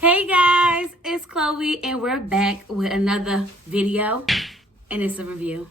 Hey guys, it's Chloe and we're back with another video and it's a review.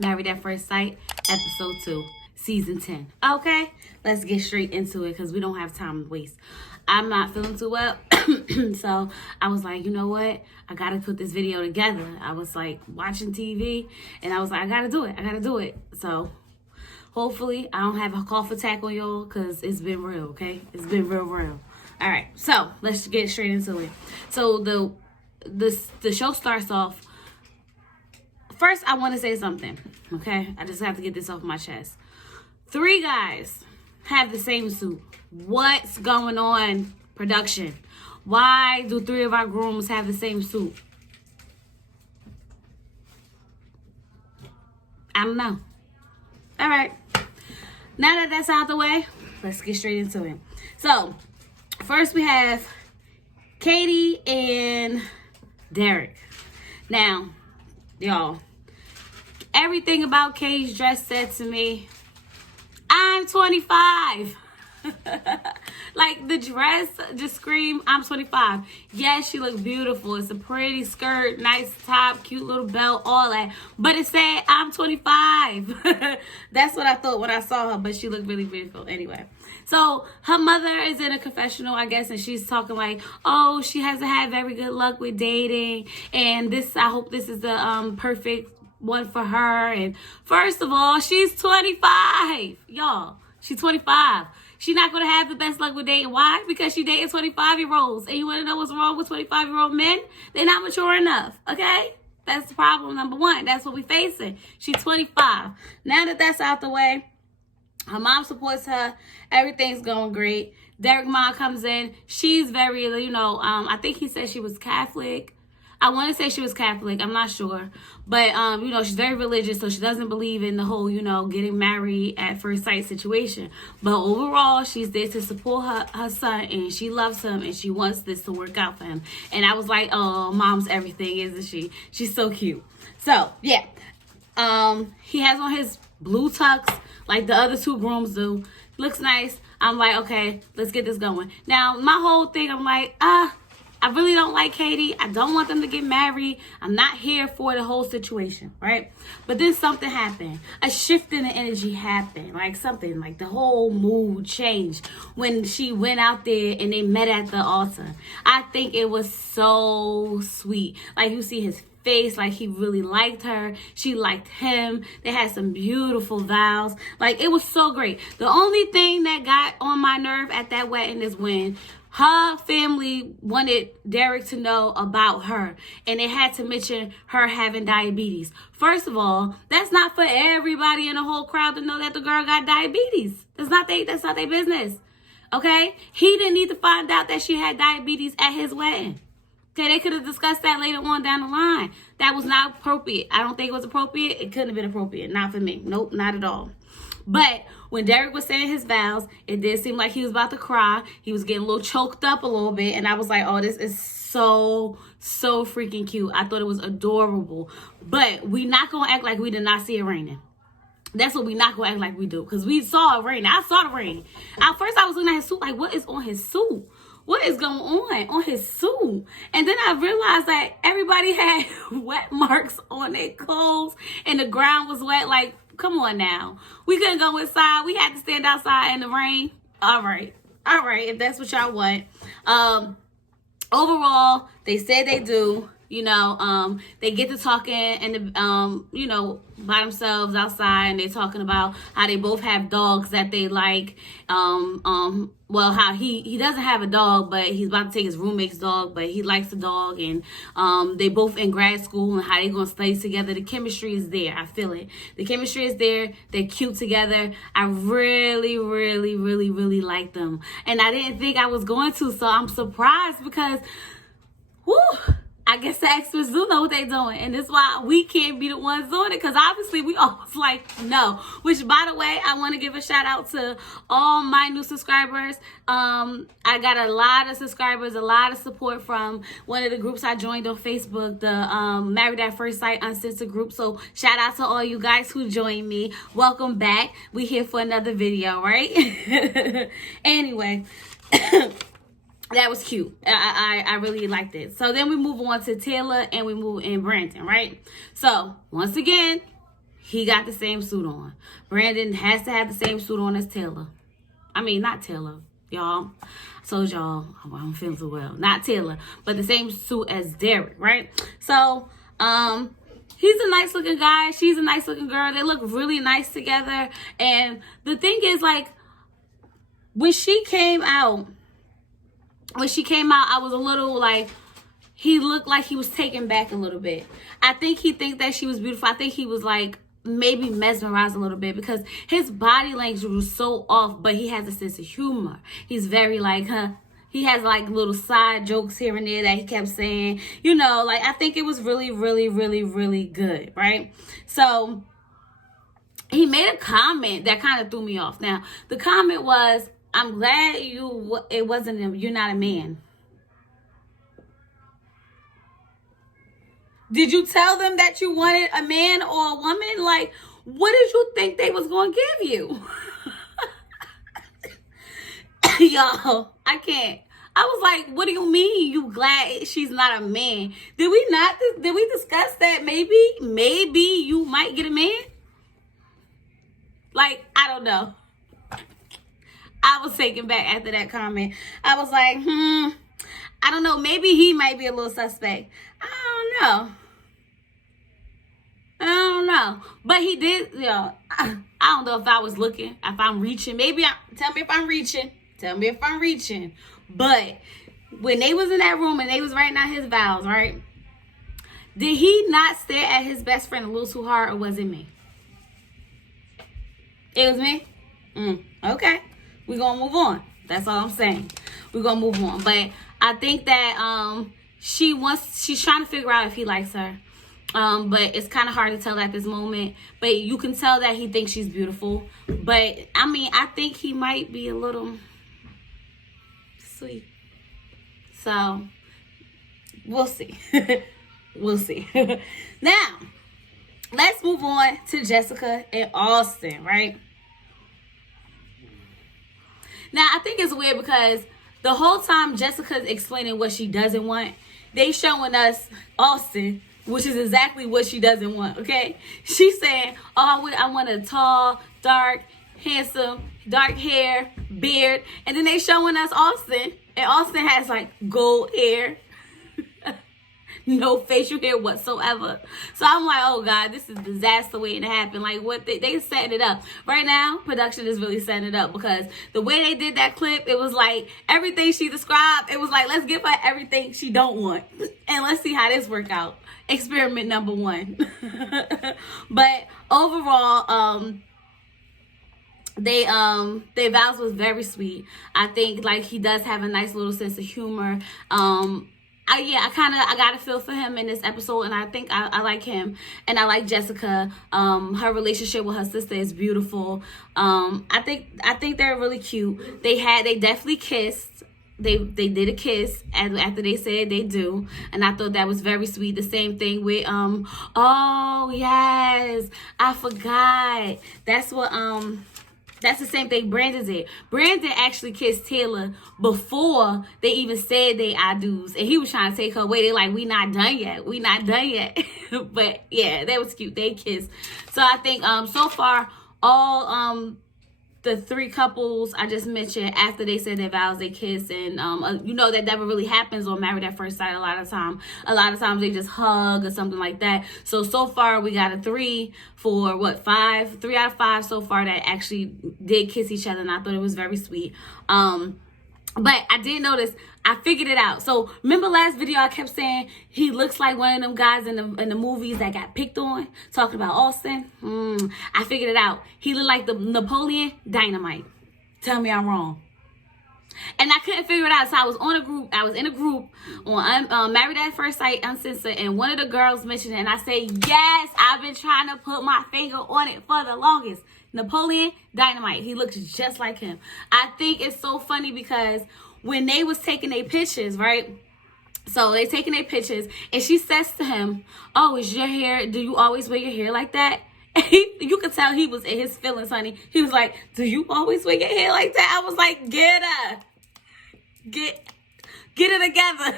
Married at First Sight, episode 2, season 10. Okay, let's get straight into it because we don't have time to waste. I'm not feeling too well, so I was like, you know what? I gotta put this video together. I was like watching TV and I was like, I gotta do it. So hopefully I don't have a cough attack on y'all because it's been real, okay? It's been real. All right, so let's get straight into it. So the show starts off. First, I want to say something, okay? I just have to get this off my chest. 3 guys have the same suit. What's going on, production? Why do 3 of our grooms have the same suit? I don't know. All right. Now that that's out the way, let's get straight into it. So, first we have Katie and Derek. Now, y'all, everything about Katie's dress said to me, I'm 25. Like, the dress just screamed, I'm 25. Yes, she looked beautiful. It's a pretty skirt, nice top, cute little belt, all that. But it said, I'm 25. That's what I thought when I saw her, but she looked really beautiful anyway. So her mother is in a confessional, I guess, and she's talking like, oh, she hasn't had very good luck with dating. And this, I hope this is the perfect one for her. And first of all, she's 25. Y'all, she's 25. She's not going to have the best luck with dating. Why? Because she dating 25-year-olds. And you want to know what's wrong with 25-year-old men? They're not mature enough, okay? That's the problem number 1. That's what we're facing. She's 25. Now that that's out the way, her mom supports her. Everything's going great. Derek's mom comes in. She's very, I think he said she was Catholic. I want to say she was Catholic. I'm not sure. But, she's very religious, so she doesn't believe in the whole, getting married at first sight situation. But overall, she's there to support her son, and she loves him, and she wants this to work out for him. And I was like, oh, mom's everything, isn't she? She's so cute. So, yeah. He has on his blue tux, like the other 2 grooms do. Looks nice. I'm like, okay, let's get this going. Now, my whole thing, I'm like, I really don't like Katie. I don't want them to get married. I'm not here for the whole situation, right? But then something happened. A shift in the energy happened. Like something, like the whole mood changed when she went out there and they met at the altar. I think it was so sweet. Like you see his face, like he really liked her. She liked him. They had some beautiful vows. Like it was so great. The only thing that got on my nerve at that wedding is when her family wanted Derek to know about her, and they had to mention her having diabetes. First of all, that's not for everybody in the whole crowd to know that the girl got diabetes. That's not their business. Okay? He didn't need to find out that she had diabetes at his wedding. Okay, they could have discussed that later on down the line. That was not appropriate. I don't think it was appropriate. It couldn't have been appropriate. Not for me. Nope, not at all. But when Derek was saying his vows, it did seem like he was about to cry. He was getting a little choked up a little bit. And I was like, oh, this is so freaking cute. I thought it was adorable. But we not going to act like we did not see it raining. That's what we not going to act like we do. Because we saw it raining. I saw the rain. At first, I was looking at his suit like, what is on his suit? What is going on his suit? And then I realized that everybody had wet marks on their clothes. And the ground was wet. Like, come on now. We couldn't go inside. We had to stand outside in the rain. All right, if that's what y'all want. Overall, they said they do. They get to talking and by themselves outside, and they're talking about how they both have dogs that they like. How he doesn't have a dog, but he's about to take his roommate's dog, but he likes the dog, and they both in grad school and how they gonna study together. The chemistry is there. I feel it. The chemistry is there. They're cute together. I really like them, and I didn't think I was going to, so I'm surprised because, whoo. I guess the experts do know what they're doing. And that's why we can't be the ones doing it. Because obviously we always like, no. Which, by the way, I want to give a shout out to all my new subscribers. I got a lot of subscribers, a lot of support from one of the groups I joined on Facebook, the Married at First Sight Uncensored group. So shout out to all you guys who joined me. Welcome back. We here for another video, right? Anyway. that was cute. I really liked it. So then we move on to Taylor and we move in Brandon, right? So once again, he got the same suit on. Brandon has to have the same suit on as Taylor. I mean, not Taylor, y'all. I told y'all I don't feel so well. Not Taylor, but the same suit as Derek, right? So, he's a nice looking guy. She's a nice looking girl. They look really nice together. And the thing is, like, when she came out, I was a little like, he looked like he was taken back a little bit. I think he think that she was beautiful. I think he was like maybe mesmerized a little bit because his body language was so off, but he has a sense of humor. He's very like, he has like little side jokes here and there that he kept saying, you know, like I think it was really, really, really, really good, right? So he made a comment that kind of threw me off. Now, the comment was, I'm glad it wasn't, you're not a man. Did you tell them that you wanted a man or a woman? Like, what did you think they was going to give you? Y'all, I can't. I was like, what do you mean you glad she's not a man? Did we discuss that maybe you might get a man? Like, I don't know. I was taken back after that comment. I was like, I don't know. Maybe he might be a little suspect. I don't know. But he did, you know, I don't know if I was looking, if I'm reaching. Tell me if I'm reaching. But when they was in that room and they was writing out his vows, right? Did he not stare at his best friend a little too hard, or was it me? It was me? Okay. We're going to move on. That's all I'm saying. We're going to move on. But I think that she's trying to figure out if he likes her. But it's kind of hard to tell at this moment. But you can tell that he thinks she's beautiful. But, I mean, I think he might be a little sweet. So, we'll see. We'll see. Now, let's move on to Jessica and Austin, right? Now, I think it's weird because the whole time Jessica's explaining what she doesn't want, they showing us Austin, which is exactly what she doesn't want, okay? She's saying, oh, I want a tall, dark, handsome, dark hair, beard. And then they showing us Austin, and Austin has, like, gold hair. No facial hair whatsoever. So I'm like, oh God, this is a disaster waiting to happen. Like, what they setting it up right now. Production is really setting it up because the way they did that clip, it was like everything she described. It was like, let's give her everything she don't want, and let's see how this work out. Experiment number 1. But overall, their vows was very sweet. I think like he does have a nice little sense of humor. I got a feel for him in this episode, and I think I like him, and I like Jessica. Her relationship with her sister is beautiful. I think they're really cute. They definitely kissed. They did a kiss after they said they do, and I thought that was very sweet. The same thing with oh yes, I forgot. That's the same thing Brandon did. Brandon actually kissed Taylor before they even said they I do's. And he was trying to take her away. They like, we not done yet. But yeah, that was cute. They kissed. So I think so far, all the 3 couples I just mentioned, after they said their vows, they kiss. And you know that never really happens on Married at First Sight a lot of times they just hug or something like that. So far we got a 3 for what, 5? 3 out of 5 so far that actually did kiss each other, and I thought it was very sweet. But I did notice, I figured it out. So remember last video I kept saying he looks like one of them guys in the movies that got picked on, talking about Austin. I figured it out. He looked like the Napoleon Dynamite. Tell me I'm wrong. And I couldn't figure it out. So I was in a group on Married at First Sight Uncensored, and one of the girls mentioned it, and I said, yes, I've been trying to put my finger on it for the longest. Napoleon Dynamite. He looks just like him. I think it's so funny because when they was taking their pictures, right? So they taking their pictures, and she says to him, oh, is your hair, do you always wear your hair like that? And you could tell he was in his feelings, honey. He was like, do you always wear your hair like that? I was like, get Get it together.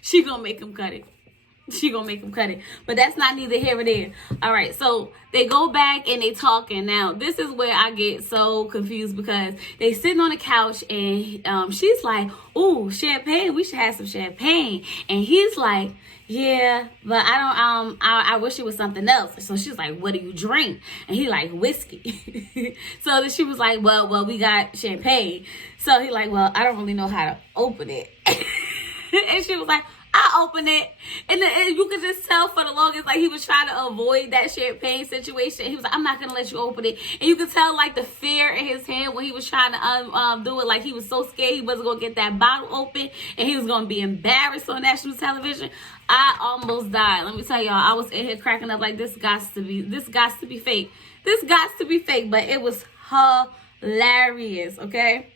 She gonna make him cut it. She gonna make him cut it. But that's not neither here or there. All right, so they go back and they talking. Now, this is where I get so confused because they sitting on the couch and she's like, ooh, champagne. We should have some champagne. And he's like, yeah, but I don't, I wish it was something else. So she's like, what do you drink? And he like, whiskey. So then she was like, well, we got champagne. So he like, well, I don't really know how to open it. And she was like, I opened it, and you could just tell for the longest, like, he was trying to avoid that champagne situation. He was like, I'm not going to let you open it. And you could tell, like, the fear in his hand when he was trying to do it. Like, he was so scared he wasn't going to get that bottle open, and he was going to be embarrassed on national television. I almost died. Let me tell y'all, I was in here cracking up like, this gots to be fake. This gots to be fake, but it was hilarious, okay?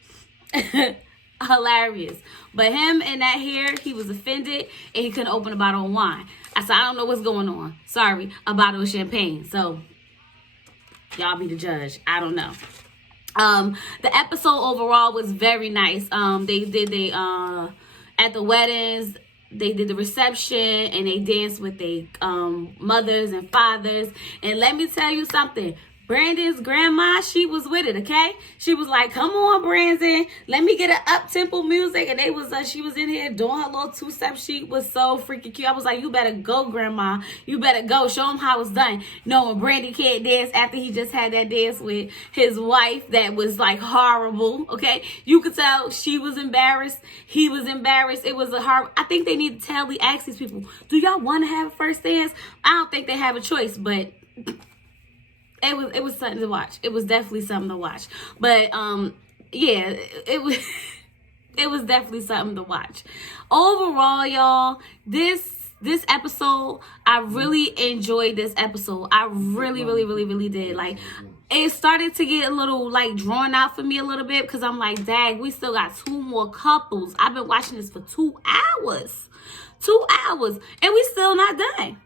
Hilarious. But him and that hair, he was offended and he couldn't open a bottle of wine. I said, I don't know what's going on. Sorry, a bottle of champagne. So y'all be the judge. I don't know. The episode overall was very nice. They at the weddings, they did the reception and they danced with their mothers and fathers. And let me tell you something. Brandon's grandma, she was with it, okay? She was like, come on, Brandon, let me get an up-tempo music. And they was she was in here doing her little two-step. She was so freaking cute. I was like, you better go, grandma. You better go. Show him how it's done. No, when Brandon can't dance after he just had that dance with his wife that was, like, horrible, okay? You could tell she was embarrassed. He was embarrassed. It was a hard... I think they need to ask these people, do y'all want to have a first dance? I don't think they have a choice, but... It was something to watch. It was definitely something to watch. But yeah, it was definitely something to watch. Overall, y'all, this episode, I really enjoyed this episode. I really did. Like, it started to get a little, like, drawn out for me a little bit because I'm like, dang, we still got 2 more couples. I've been watching this for 2 hours. 2 hours. And we still not done.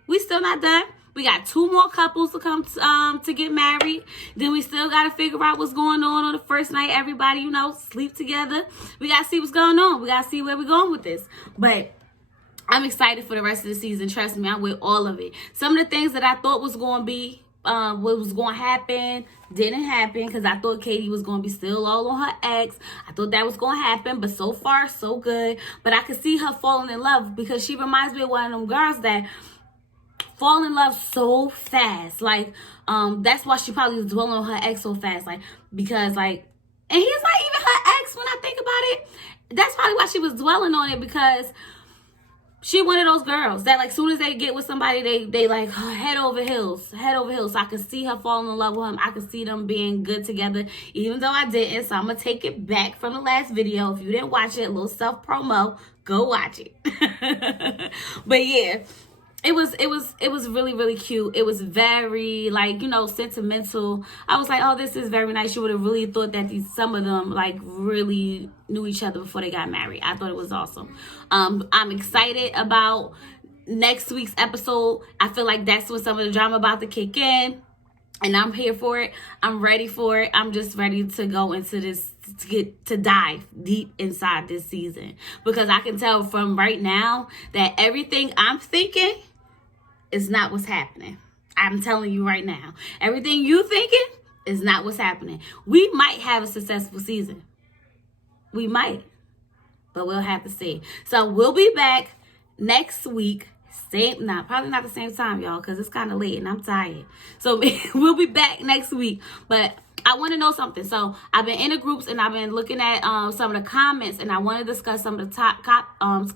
We got 2 more couples to come to get married. Then we still got to figure out what's going on the first night. Everybody, sleep together. We got to see what's going on. We got to see where we're going with this. But I'm excited for the rest of the season. Trust me, I'm with all of it. Some of the things that I thought was going to be, what was going to happen, didn't happen because I thought Katie was going to be still all on her ex. I thought that was going to happen, but so far, so good. But I could see her falling in love because she reminds me of one of them girls that fall in love so fast. Like, that's why she probably was dwelling on her ex so fast. Like, because, like, and he's not even her ex when I think about it. That's probably why she was dwelling on it, because she one of those girls that, like, soon as they get with somebody, they like head over heels. So I could see her falling in love with him. I could see them being good together, even though I didn't. So I'm gonna take it back from the last video. If you didn't watch it, a little self promo, go watch it. But yeah. It was really cute. It was very, like, sentimental. I was like, oh, this is very nice. You would have really thought that some of them, like, really knew each other before they got married. I thought it was awesome. I'm excited about next week's episode. I feel like that's when some of the drama about to kick in. And I'm here for it. I'm ready for it. I'm just ready to go into this, to dive deep inside this season. Because I can tell from right now that everything I'm thinking is not what's happening. I'm telling you right now. Everything you thinking is not what's happening. We might have a successful season. We might. But we'll have to see. So we'll be back next week. Probably not the same time, y'all, because it's kind of late and I'm tired. So we'll be back next week. But I want to know something. So I've been in the groups and I've been looking at some of the comments, and I want to discuss some of the top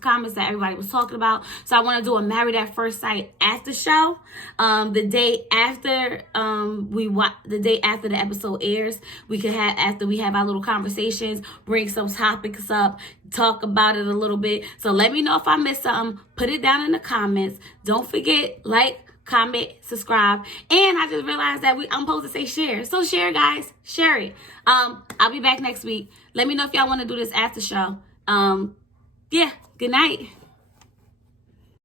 comments that everybody was talking about. So I want to do a Married at First Sight after show, the day after the day after the episode airs. We could have, after we have our little conversations, bring some topics up, talk about it a little bit. So let me know if I missed something. Put it down in the comments. Don't forget, like, comment, subscribe. And I just realized that I'm supposed to say share. So share, guys. Share it. I'll be back next week. Let me know if y'all want to do this after show. Yeah. Good night.